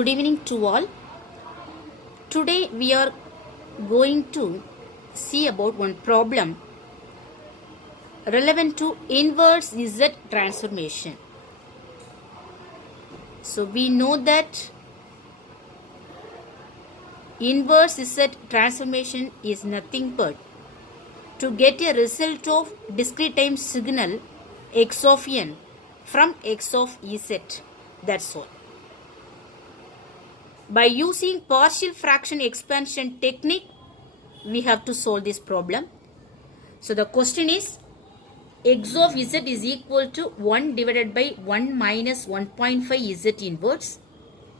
Good evening to all. Today we are going to see about one problem relevant to inverse Z transformation. So we know that inverse Z transformation is nothing but to get a result of discrete time signal x of n from x of Z. That's all. By using partial fraction expansion technique, we have to solve this problem. So the question is, x of Z is equal to 1 divided by 1 minus 1.5 Z inverse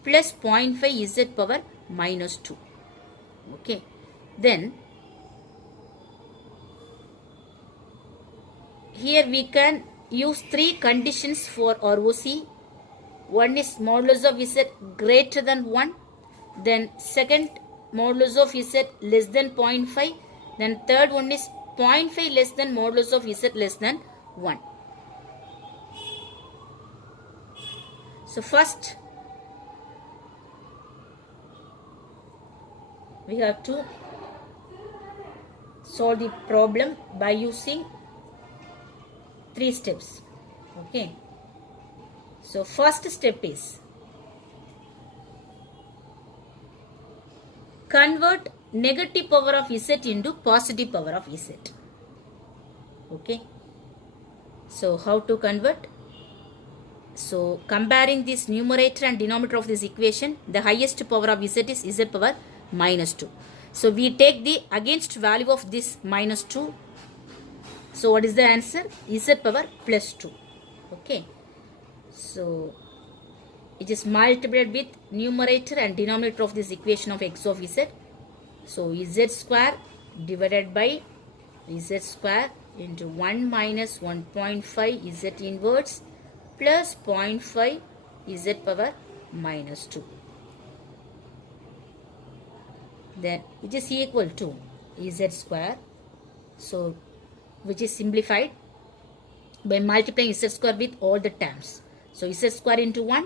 plus 0.5 Z power minus 2. Okay. Then, here we can use three conditions for ROC. One is modulus of Z greater than 1. Then second, modulus of Z less than 0.5. Then third one is 0.5 less than modulus of Z less than 1. So first, we have to solve the problem by using three steps. Okay. So first step is convert negative power of Z into positive power of Z. Okay. So how to convert? So comparing this numerator and denominator of this equation, the highest power of Z is Z power minus 2. So we take the against value of this minus 2. So what is the answer? Z power plus 2. Okay. So it is multiplied with numerator and denominator of this equation of x of Z. So Z square divided by Z square into 1 minus 1.5 Z inverse plus 0.5 Z power minus 2. Then it is equal to Z square. So which is simplified by multiplying Z square with all the terms. So Z square into 1,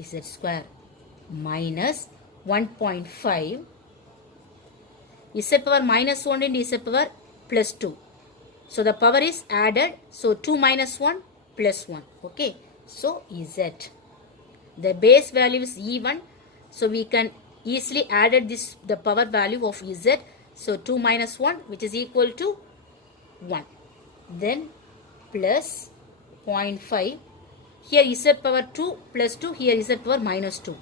Z square minus 1.5, Z power minus 1 into Z power plus 2. So the power is added. So 2 minus 1 plus 1. Okay. So Z. The base value is E1. So we can easily add this the power value of Z. So 2 minus 1 which is equal to 1. Then plus 0.5. Here Z power 2 plus 2. Here Z power minus 2.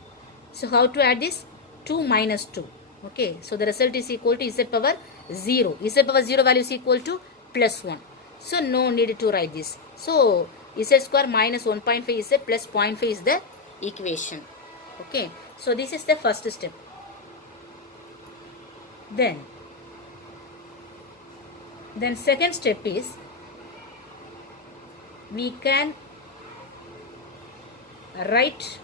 So how to add this? 2 minus 2. Okay. So the result is equal to Z power 0. Z power 0 value is equal to plus 1. So no need to write this. So Z square minus 1.5 Z plus 0.5 is the equation. Okay. So this is the first step. Then second step is we can write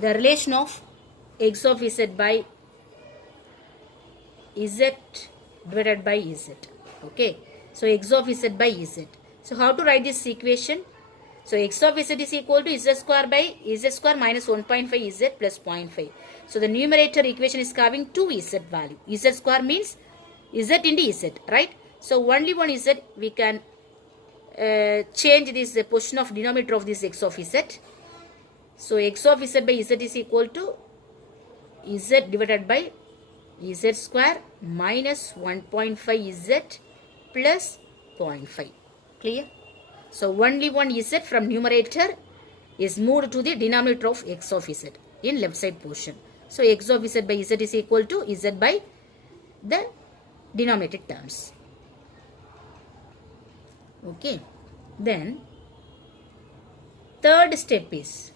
the relation of x of Z by Z divided by Z. Okay. So x of Z by Z. So how to write this equation? So x of Z is equal to Z square by Z square minus 1.5 Z plus 0.5. So the numerator equation is having 2 Z value. Z square means Z into Z, right? So only one Z we can change this position of denominator of this x of Z. So x of Z by Z is equal to Z divided by Z square minus 1.5 Z plus 0.5. Clear? So only one Z from numerator is moved to the denominator of x of Z in left side portion. So x of Z by Z is equal to Z by the denominated terms. Okay. Then third step is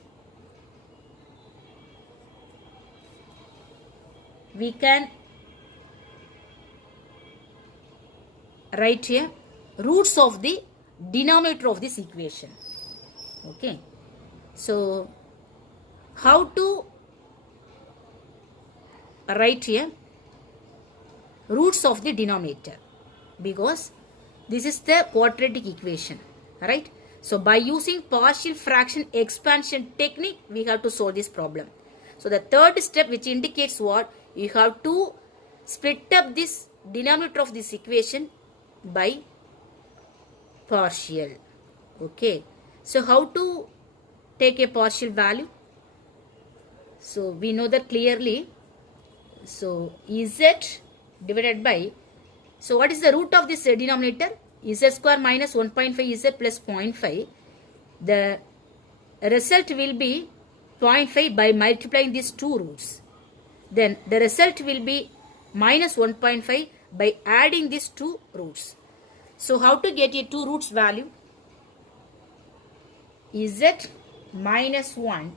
we can write here roots of the denominator of this equation. Okay. So how to write here roots of the denominator, because this is the quadratic equation, right? So by using partial fraction expansion technique, we have to solve this problem. So the third step, which indicates what? You have to split up this denominator of this equation by partial. Okay. So how to take a partial value? So we know that clearly. So z divided by, so what is the root of this denominator? Z square minus 1.5 z plus 0.5. The result will be 0.5 by multiplying these two roots. Then the result will be minus 1.5 by adding these two roots. So how to get a two roots value? Z minus 1,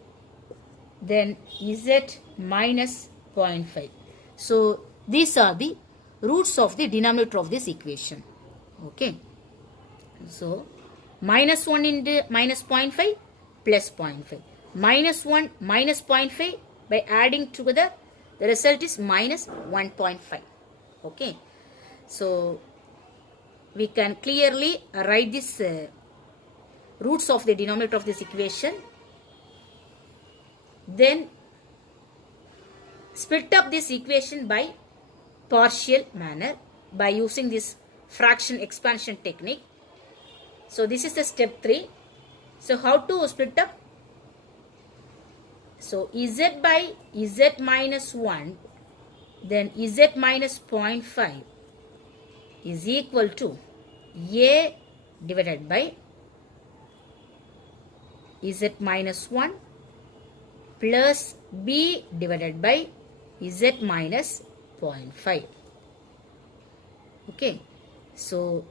then z minus 0.5. So these are the roots of the denominator of this equation. Okay. So minus 1 into minus 0.5 plus 0.5. Minus 1 minus 0.5 by adding together, the result is minus 1.5. Okay. So we can clearly write this roots of the denominator of this equation. Then split up this equation by partial manner by using this fraction expansion technique. So this is the step 3. So how to split up? So z by z minus 1, then z minus 0.5 is equal to a divided by z minus 1 plus b divided by z minus 0.5. Okay. So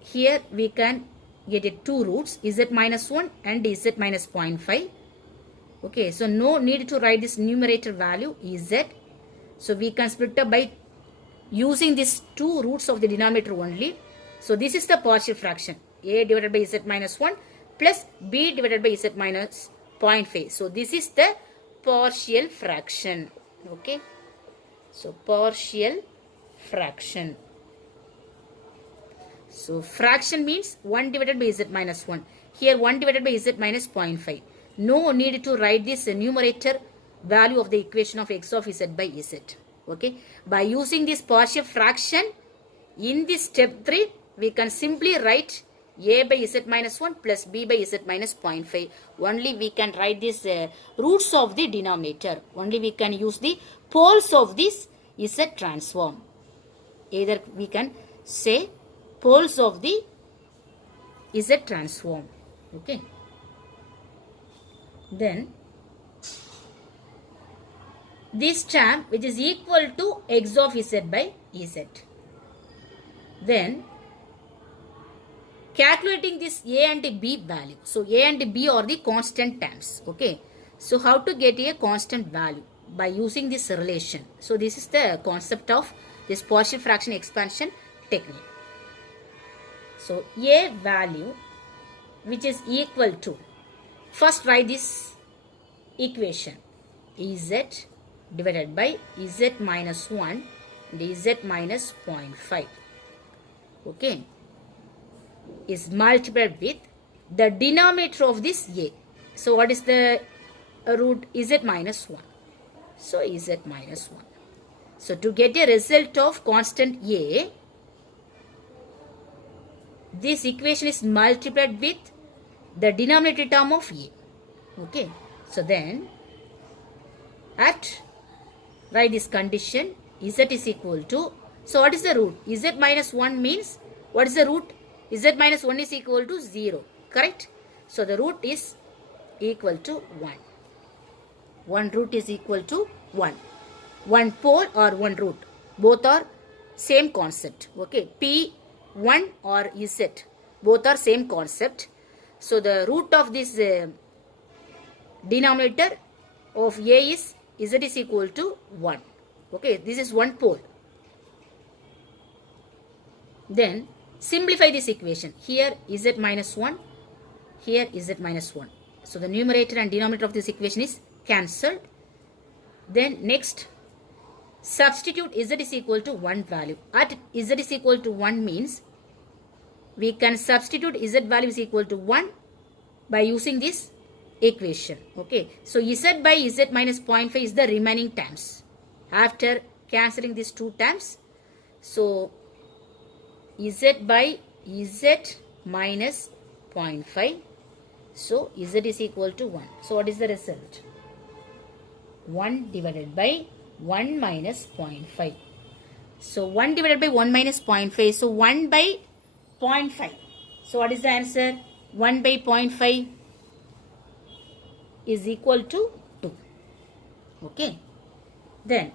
here we can get it two roots, z minus 1 and z minus 0.5. Okay. So no need to write this numerator value z. So we can split up by using these two roots of the denominator only. So this is the partial fraction, a divided by z minus 1 plus b divided by z minus 0.5. So this is the partial fraction. Okay. So partial fraction. So fraction means 1 divided by z minus 1. Here 1 divided by z minus 0.5. No need to write this numerator value of the equation of x of z by z. Okay. By using this partial fraction in this step 3, we can simply write a by z minus 1 plus b by z minus 0.5. Only we can write this roots of the denominator. Only we can use the poles of this z transform. Either we can say poles of the z transform. Okay. Then this term which is equal to x of z by z. Then calculating this a and b value. So a and b are the constant terms. Okay. So how to get a constant value? By using this relation. So this is the concept of this partial fraction expansion technique. So a value which is equal to, first write this equation, z divided by z minus 1 and z minus 0.5. Okay. Is multiplied with the denominator of this a. So what is the root? Z minus 1. So z minus 1. So to get a result of constant a, this equation is multiplied with the denominator term of a. Okay. So then at write this condition, z is equal to, so what is the root? Z minus 1 means, what is the root? Z minus 1 is equal to 0. Correct? So the root is equal to 1. One root is equal to 1. One pole or one root. Both are same concept. Okay. P1 or Z. Both are same concept. So the root of this denominator of A is Z is equal to 1. Okay. This is one pole. Then simplify this equation. Here Z minus 1. Here Z minus 1. So the numerator and denominator of this equation is cancelled. Then next, substitute Z is equal to 1 value. At Z is equal to 1 means we can substitute Z value is equal to 1 by using this equation. Okay, so z by z minus 0.5 is the remaining terms after cancelling these two terms. So z by z minus 0.5. So z is equal to 1. So what is the result? 1 divided by 1 minus 0.5. So 1 divided by 1 minus 0.5. So 1 by 0.5. So what is the answer? 1 by 0.5 is equal to 2. Okay. Then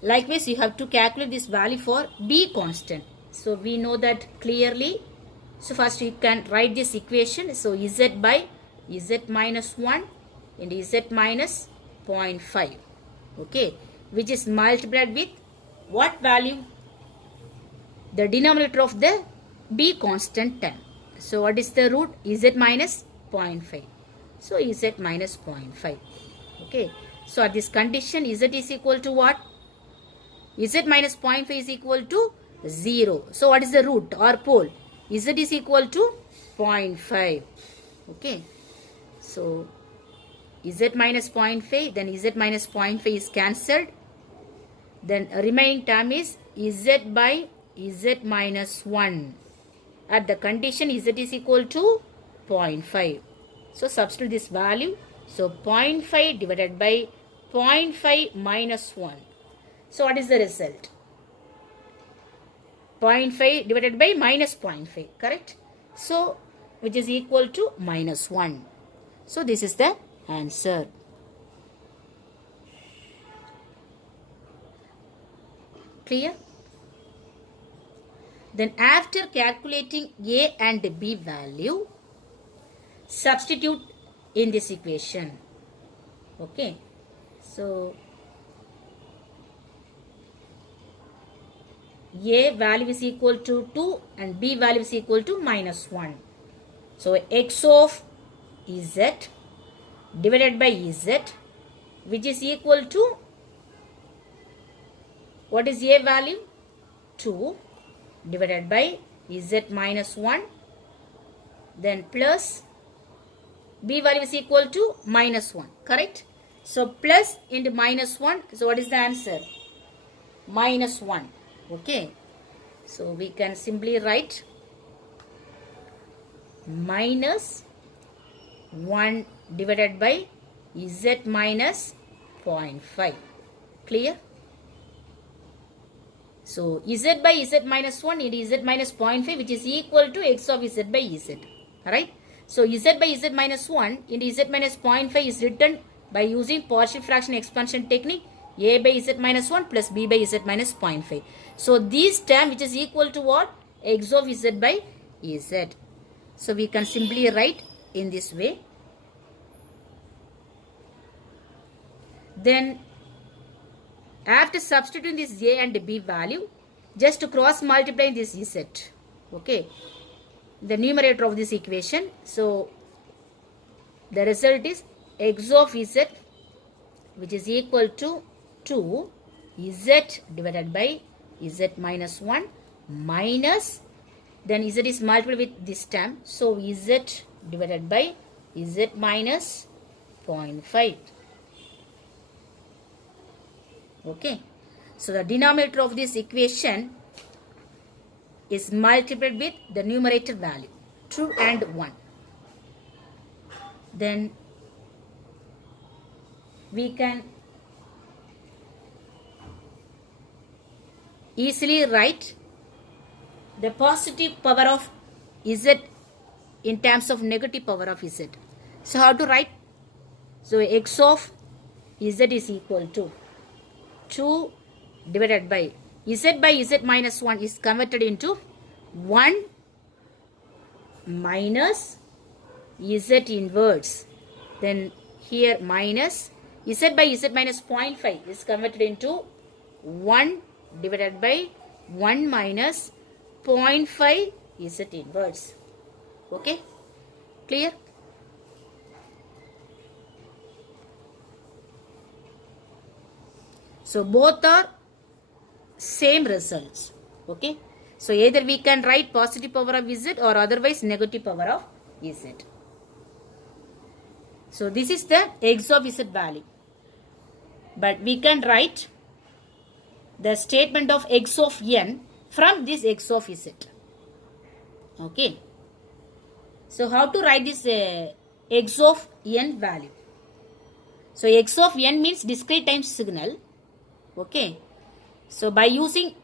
likewise you have to calculate this value for B constant. So we know that clearly. So first you can write this equation. So z by z minus 1 and z minus 0.5. Okay. Which is multiplied with what value? The denominator of the B constant term. So what is the root? Z minus 0.5. So z minus 0.5. Okay. So at this condition z is equal to what? Z minus 0.5 is equal to 0. So what is the root or pole? Z is equal to 0.5. Okay. So z minus 0.5, then z minus 0.5 is cancelled. Then remaining term is z by z minus 1. At the condition z is equal to 0.5. So substitute this value. So 0.5 divided by 0.5 minus 1. So what is the result? 0.5 divided by minus 0.5. Correct? So which is equal to minus 1. So this is the answer. Clear? Then after calculating A and B value, substitute in this equation. Okay. So A value is equal to 2 and B value is equal to minus 1. So x of z divided by z, which is equal to, what is A value? 2 divided by z minus 1, then plus B value is equal to minus 1. Correct? So plus into minus 1. So what is the answer? Minus 1. Okay. So we can simply write minus 1 divided by z minus 0.5. Clear? So z by z minus 1 into z minus 0.5, which is equal to x of z by z. Alright? So z by z minus 1 into z minus 0.5 is written by using partial fraction expansion technique. A by z minus 1 plus b by z minus 0.5. So this term which is equal to what? X of z by z. So we can simply write in this way. Then after substituting this a and b value, just cross multiply this z. Okay. The numerator of this equation. So the result is x of z, which is equal to 2 z divided by z minus 1 minus, then z is multiplied with this term. So z divided by z minus 0.5. Okay. So the denominator of this equation is multiplied with the numerator value 2 and 1. Then we can easily write the positive power of z in terms of negative power of z. So how to write? So x of z is equal to 2 divided by z minus 1 is converted into 1 minus z inverse. Then here minus z by z minus 0.5 is converted into 1 divided by 1 minus 0.5 z inverse. Okay? Clear? So both are same results. Okay? So either we can write positive power of z or otherwise negative power of z. So this is the x of z value. But we can write the statement of x of n from this x of z. Okay. So how to write this x of n value? So x of n means discrete time signal. Okay. So by using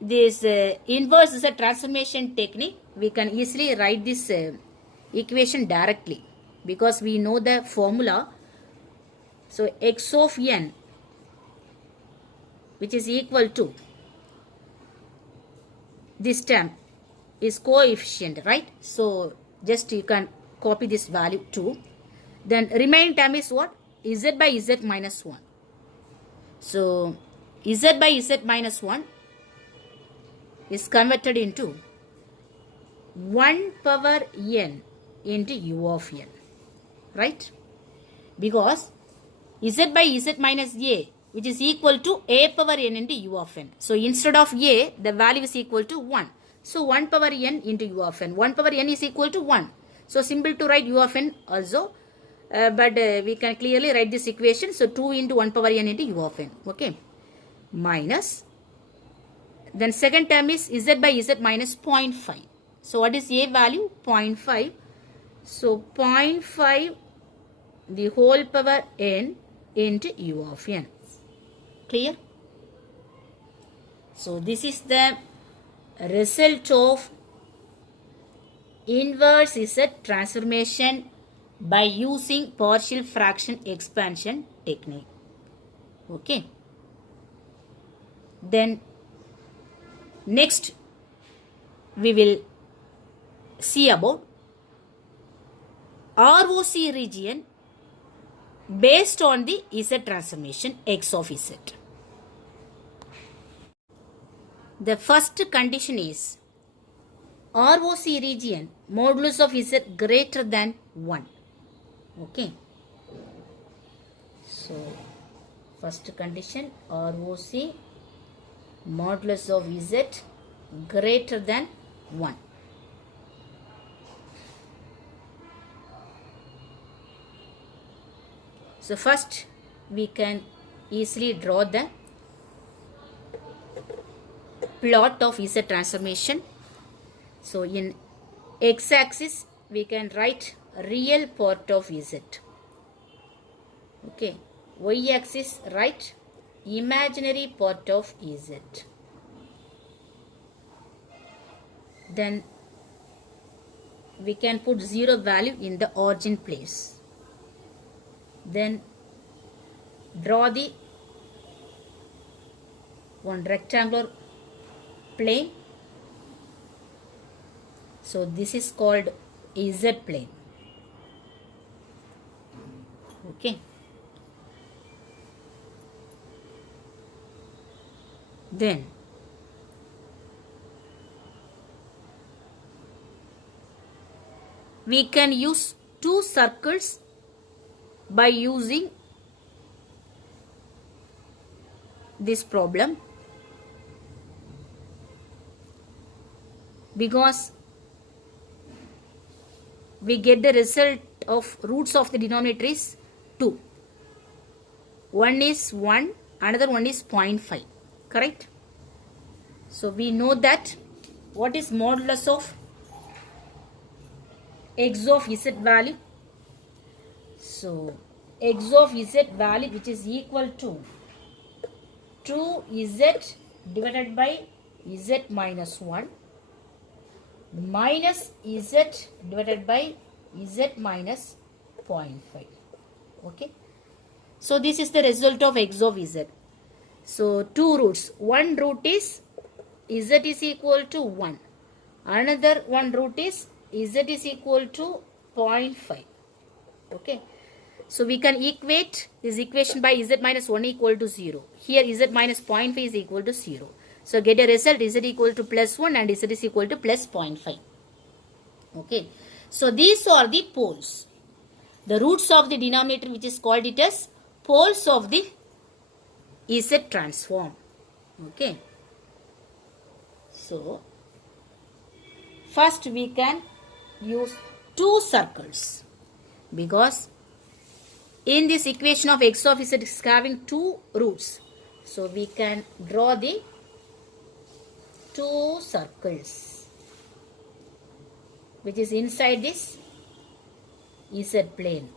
this inverse Z transformation technique, we can easily write this equation directly because we know the formula. So x of n, which is equal to this term, is coefficient, right? So just you can copy this value too. Then remaining term is what? Z by Z minus 1. So Z by Z minus 1 is converted into 1 power n into u of n, right? Because Z by Z minus a, which is equal to a power n into u of n. So instead of a, the value is equal to 1. So 1 power n into u of n. 1 power n is equal to 1. So simple to write u of n also. But we can clearly write this equation. So 2 into 1 power n into u of n. Okay. Minus. Then second term is z by z minus 0.5. So what is a value? 0.5. So 0.5 the whole power n into u of n. Clear? So this is the result of inverse Z transformation by using partial fraction expansion technique. Okay. Then next we will see about ROC region based on the Z transformation x of Z. The first condition is ROC region modulus of Z greater than 1. Okay. So first condition, ROC modulus of Z greater than 1. So first we can easily draw the plot of Z transformation. So in x-axis we can write real part of Z. Okay. Y-axis write imaginary part of Z. Then we can put 0 value in the origin place. Then draw the one rectangular plane. So this is called Z plane. Okay. Then we can use two circles by using this problem, because we get the result of roots of the denominator is 2. One is 1, another one is 0.5. Correct? So we know that what is modulus of x of Z value? So x of Z value, which is equal to 2Z divided by Z minus 1 minus Z divided by Z minus 0.5. Okay. So this is the result of x of Z. So two roots. One root is Z is equal to 1. Another one root is Z is equal to 0.5. Okay. So we can equate this equation by Z minus 1 equal to 0. Here Z minus 0.5 is equal to 0. So get a result Z equal to plus 1 and Z is equal to plus 0.5. Okay. So these are the poles. The roots of the denominator, which is called it as poles of the Z transform. Okay. So first we can use two circles, because in this equation of x of z is having two roots. So we can draw the two circles which is inside this z plane.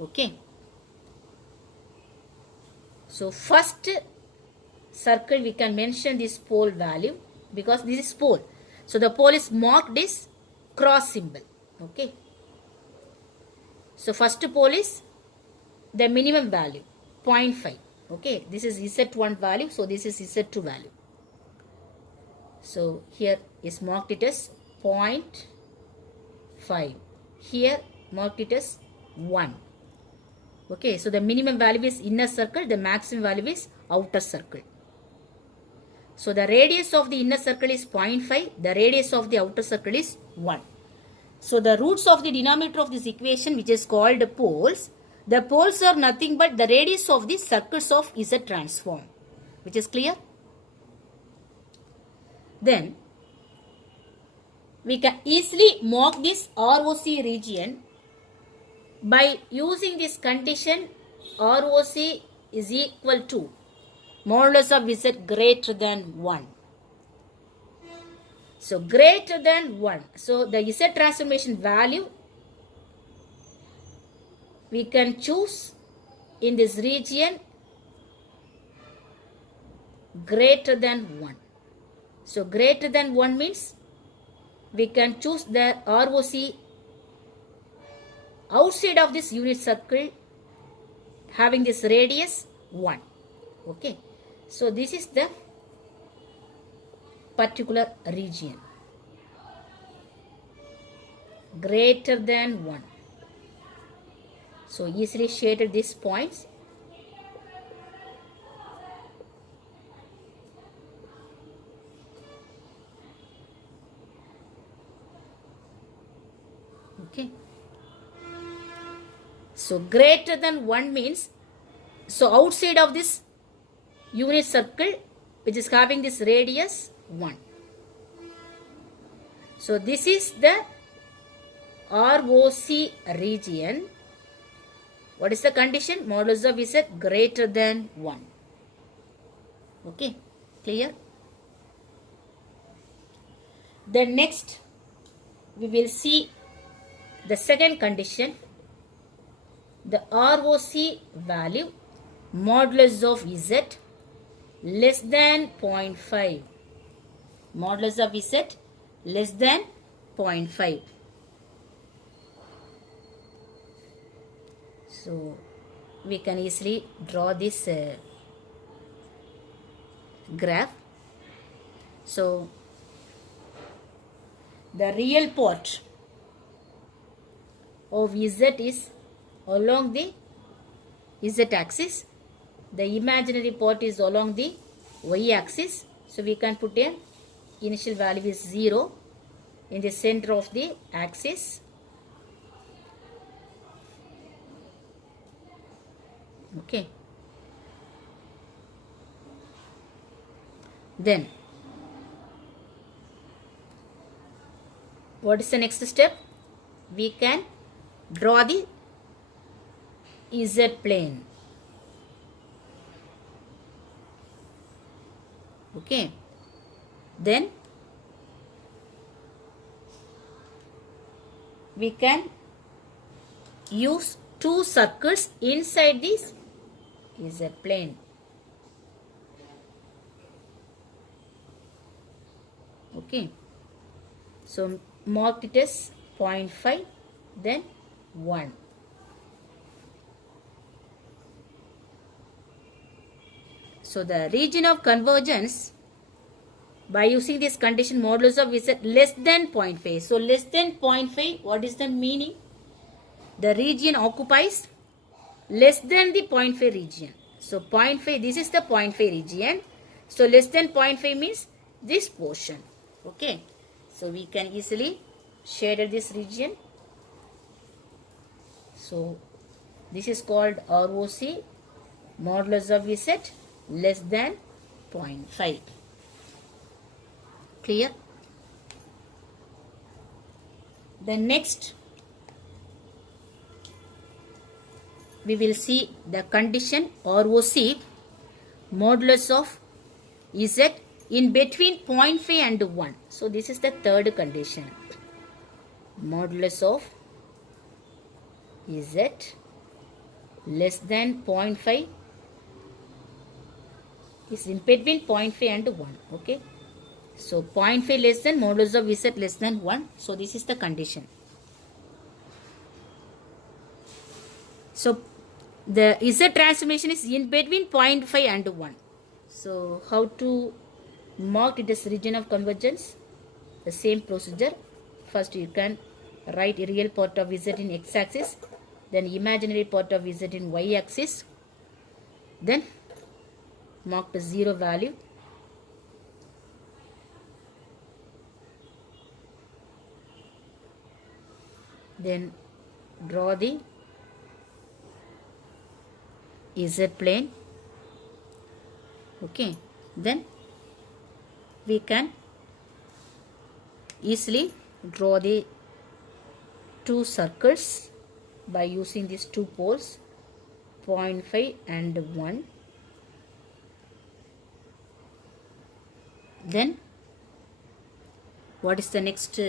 Okay. So first circle we can mention this pole value because this is pole. So the pole is marked this cross symbol. Okay. So first pole is the minimum value 0.5. Okay. This is z1 value. So this is z2 value. So here is marked it as 0.5. Here marked it as 1. Okay. So the minimum value is inner circle. The maximum value is outer circle. So the radius of the inner circle is 0.5. The radius of the outer circle is 1. So the roots of the denominator of this equation, which is called poles, the poles are nothing but the radius of the circles of Z transform, which is clear. Then we can easily mark this ROC region by using this condition ROC is equal to modulus of Z greater than 1. So greater than 1. So the Z transformation value we can choose in this region greater than 1. So greater than 1 means we can choose the ROC outside of this unit circle having this radius 1. Okay. So this is the particular region greater than 1. So easily shaded these points. Okay. So greater than 1 means, so outside of this unit circle which is having this radius 1. So this is the ROC region. What is the condition? Modulus of Z greater than 1. Okay, clear? Then next we will see the second condition. The ROC value modulus of Z less than 0.5. Modulus of Z less than 0.5. So we can easily draw this graph. So the real part of Z is along the Z axis. The imaginary part is along the Y axis. So we can put a initial value is 0 in the center of the axis. Okay. Then what is the next step? We can draw the Z plane. Okay. Then we can use two circles inside this Z plane. Okay. So mark it as 0.5, then 1. So the region of convergence, by using this condition modulus of Z less than 0.5. So less than 0.5, what is the meaning? The region occupies less than the 0.5 region. So 0.5, this is the 0.5 region. So less than 0.5 means this portion. Okay. So we can easily shade this region. So this is called ROC modulus of Z less than 0.5. Clear? The next we will see the condition ROC modulus of Z in between 0.5 and 1. So this is the third condition. Modulus of Z less than 0.5 is in between 0.5 and 1. Okay. So 0.5 less than modulus of Z less than 1. So this is the condition. So the Z transformation is in between 0.5 and 1. So how to mark it as region of convergence? The same procedure. First you can write a real part of Z in x-axis, then imaginary part of Z in y-axis, then mark the 0 value. Then draw the Z plane. Okay, then we can easily draw the two circles by using these two poles 0.5 and 1. Then what is the next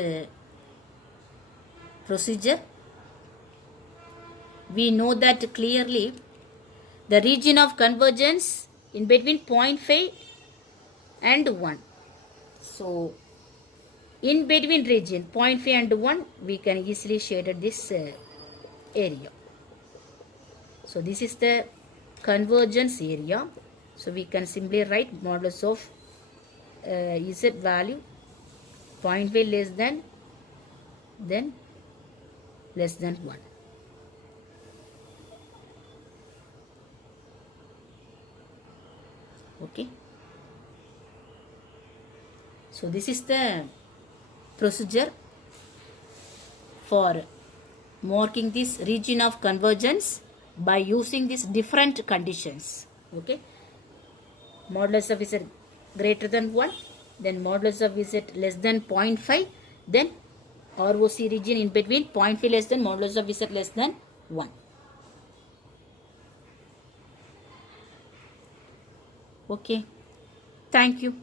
procedure? We know that clearly the region of convergence in between 0.5 and 1. So in between region 0.5 and 1 we can easily shade this area. So this is the convergence area. So we can simply write modulus of Z value 0.5 less than, then less than 1. Okay. So this is the procedure for marking this region of convergence by using these different conditions. Okay. Modulus of Z greater than 1, then modulus of Z less than 0.5, then ROC region in between 0.5 less than modulus of Z less than 1. Okay. Thank you.